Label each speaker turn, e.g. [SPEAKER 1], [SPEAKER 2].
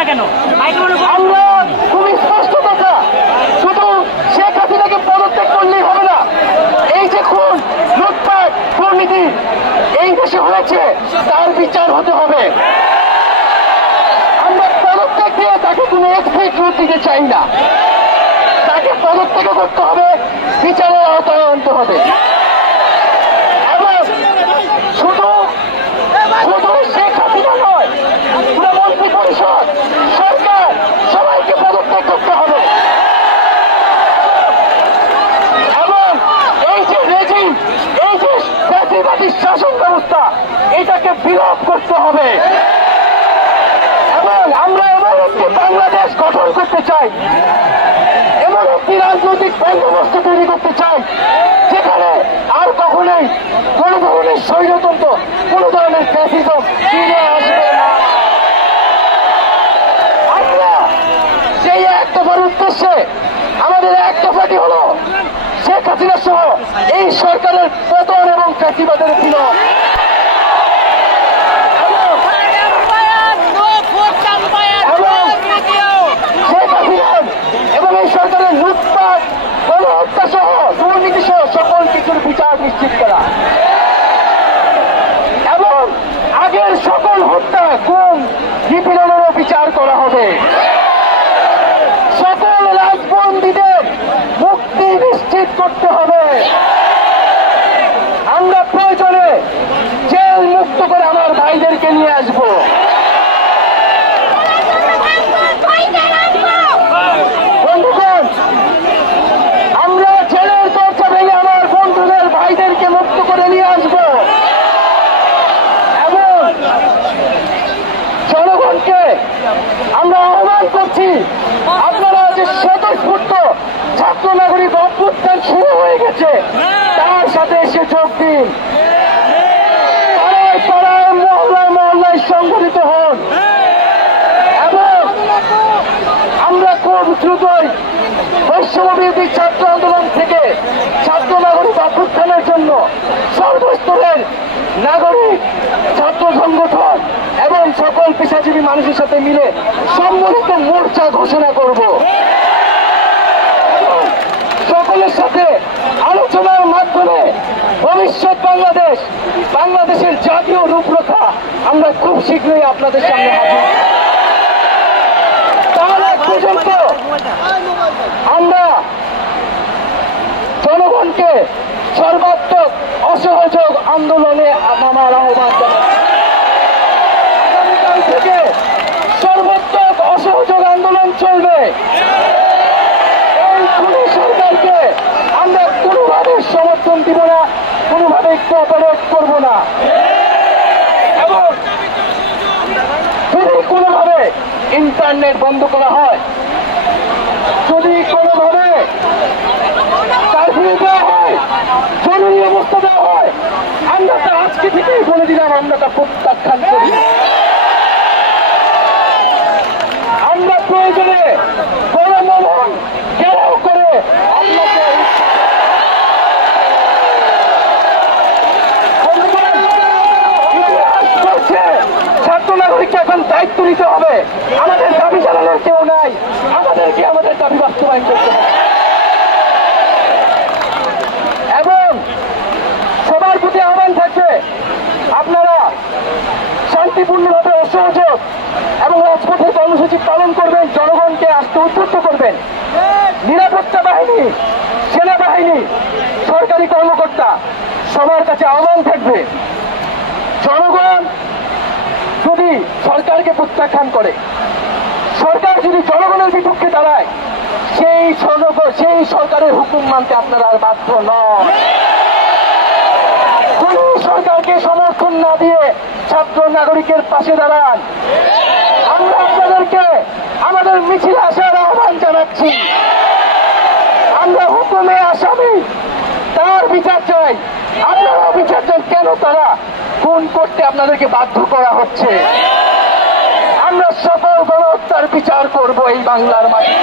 [SPEAKER 1] না কেন?
[SPEAKER 2] আমরা খুবই স্পষ্ট কথা। শুধু শেখ হাসিনাকে পদত্যাগ করলেই হবে না। এই যে খুন, লুটপাট, দুর্নীতি, এই দেশে হয়েছে, তার বিচার হতে হবে। আমরা পদত্যাগ দিয়ে তাকে কোনো এক্সিট রুট দিতে চাই না। তাকে পদত্যাগ করতে হবে, বিচারের আওতায় আনতে হবে এবং শুধু শুধু শেখ হাসিনা নয় পুরো মন্ত্রী পরিষদ সরকার সবাইকে পদত্যাগ করতে হবে এবং এই যে রেজিম এই যে জাতিবাদী শাসন ব্যবস্থা, এটাকে বিলোপ করতে হবে। এবং আমরা এমন একটি বাংলাদেশ গঠন করতে চাই এমন একটি রাজনৈতিক বন্দোবস্ত তৈরি করতে চাই, যেখানে আর কখনোই কোন ধরনের স্বৈরতন্ত্র, কোন ধরনের ফ্যাসিজম ফিরে আসবে সেই এক দফার উদ্দেশ্যে আমাদের এক দফাটি হলো শেখ হাসিনা সহ এই সরকারের পতন এবং এবং শেখ এবং এই সরকারের লুটপাট, গণহত্যা সহ দুর্নীতি সহ সকল কিছুর বিচার নিশ্চিত করা। এবং আগের সকল হত্যা, গুম, নিপীড়নেরও বিচার করা হবে সকল রাজবন্দীদের মুক্তি নিশ্চিত করতে হবে আমরা প্রয়োজনে জেল মুক্ত করে আমার ভাইদেরকে নিয়ে আসব বন্ধুগণ আমরা জেলের দরজা ভেঙে আমার বন্ধুদের ভাইদেরকে মুক্ত করে নিয়ে আসব এবং জনগণকে আমরা আহ্বান করছি, আপনারা যে স্বতঃস্ফূর্ত ছাত্র নাগরিক অভ্যুত্থান শুরু হয়ে গেছে, তার সাথে এসে যোগ দিন। হন। এবং আমরা খুব ছাত্র আন্দোলন থেকে ছাত্র নাগরিক অভ্যুত্থানের জন্য সর্বস্তরের নাগরিক, ছাত্র সংগঠন এবং সকল পেশাজীবী মানুষের সাথে মিলে সম্মিলিত মোর্চা ঘোষণা করব। সকলের সাথে আলোচনার মাধ্যমে ভবিষ্যৎ বাংলাদেশ, বাংলাদেশের জাতীয় রূপরেখা আমরা খুব শীঘ্রই আপনাদের সামনে হাজির আমরা জনগণকে সর্বাত্মক অসহযোগ আন্দোলনে নামার আহ্বান আগামীকাল থেকে সর্বাত্মক অসহযোগ আন্দোলন চলবে। এই সরকারকে আমরা কোনোভাবে সমর্থন দিব না কোনোভাবে কোঅপারেট করব না। এবং যদি কোনোভাবে ইন্টারনেট বন্ধ করা হয় যদি কোনোভাবে কারফিউ দেওয়া হয়, জরুরি অবস্থা দেওয়া হয়, আমরা তা আজকে থেকেই বলে দিলাম, আমরা তা প্রত্যাখ্যান করি। আমরা প্রয়োজনে গণমোহন ঘেরাও করে ছাত্র নাগরিককে এখন দায়িত্ব নিতে হবে। আমাদের দাবি জানানোর কেউ নাই। আমাদেরকে আমাদের দাবি বাস্তবায়ন করতে হবে। এবং সবার প্রতি আহ্বান থাকবে, আপনারা শান্তিপূর্ণভাবে অসহযোগ এবং রাজপথের কর্মসূচি পালন করবেন, জনগণকে আসতে উদ্বুদ্ধ করবেন। নিরাপত্তা বাহিনী, সেনাবাহিনী, সরকারি কর্মকর্তা, সবার কাছে আহ্বান থাকবে, জনগণ যদি সরকারকে প্রত্যাখ্যান করে। যদি জনগণের বিপক্ষে দাঁড়ায়, সেই সেই সরকারের হুকুম মানতে আপনারা আর বাধ্য নন। নয় সরকারকে সমর্থন না দিয়ে ছাত্র নাগরিকের পাশে দাঁড়ান, আমরা আপনাদেরকে আমাদের মিছিলে আসার আহ্বান জানাচ্ছি। আমরা হুকুমে আসামি, তার বিচার চাই। আপনারা বিচার চান কেন তারা? খুন করতে আপনাদেরকে বাধ্য করা হচ্ছে? আমরা সকল গণহত্যার বিচার করব এই বাংলার মাঠে